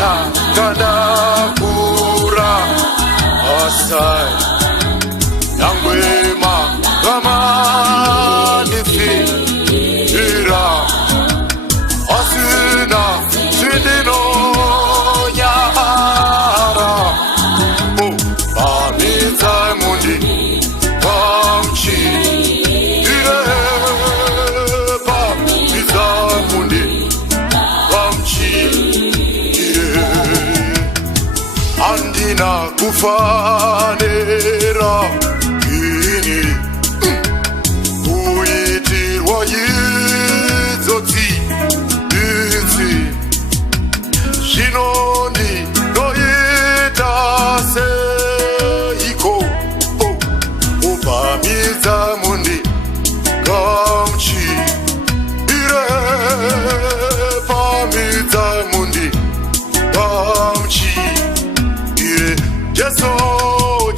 ganda kura asai yangwema kama nifi ira asina sidino nyara o pamita mundi kamchi ire pamita mundi kamchi andina kufanera ini uitirwa yidzoti iti shinoni noita seiko upamidza mundi kamchi ire pamidza mundi kamchi Jesu,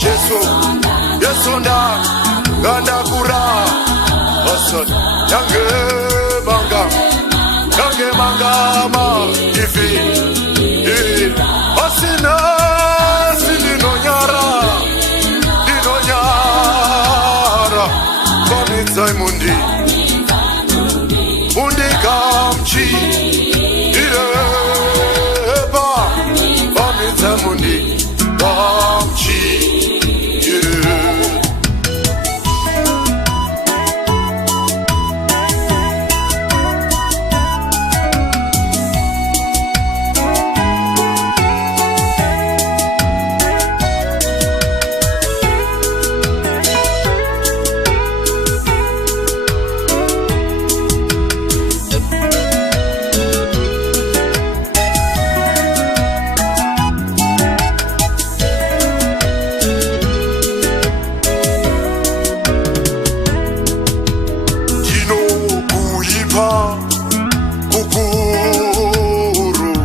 Jesu, Jesu nda ganda kura Osot, yange manga ma ifi Osina, sinino nyara Komitzai mundi Mundi kamchi Ireba Komitzai mundi Kamchi, kukuru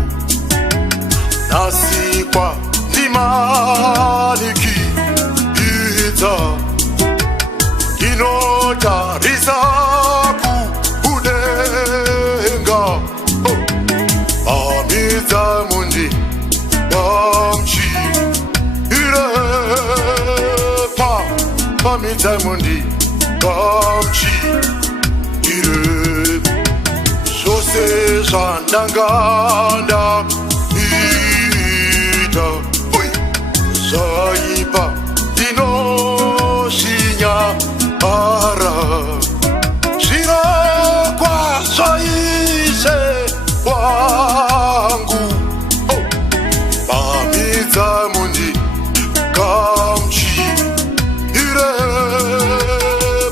nasikwa limaliki ita inotarisa kudenga amidza mundi kamchi irepa amidza mundi kamchi irepa Jose Shandanganda Ita Saipa Dino Shinya Ara Shira Kwa Saise Wangu Pamidza Mundi Kamchi Ire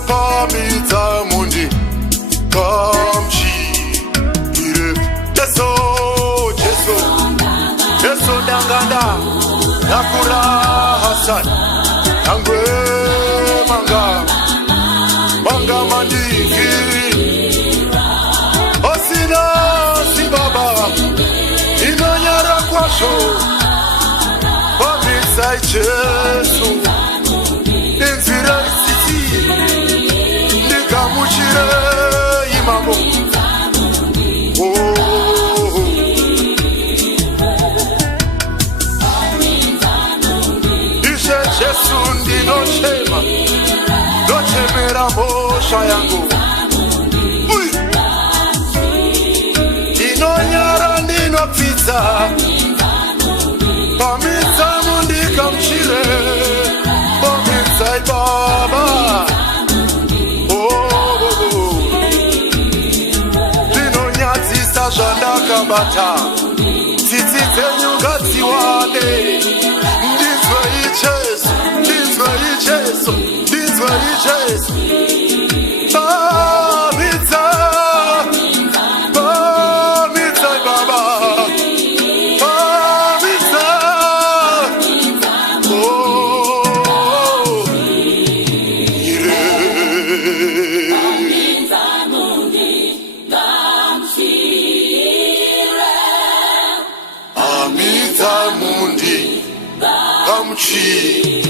Pamidza Mundi Kamchi Jesu danganda nakura Hassan yangwe manga mandiki osina si baba inonyara kwasho babisai Jesu inzira sisi ndikamuchire imamo Jesu ndinochema ndochemera mhosva yangu ndinonyara ndinopfidza pamidza mundi kamchire pomidzai baba ndinonyadzisa zvandakabata tsitsi dzenyu ngadziwande Jesus, Pamidza Baba, Pamidza, Ire, Pamidza mundi kamchire, Pamidza mundi kamchire.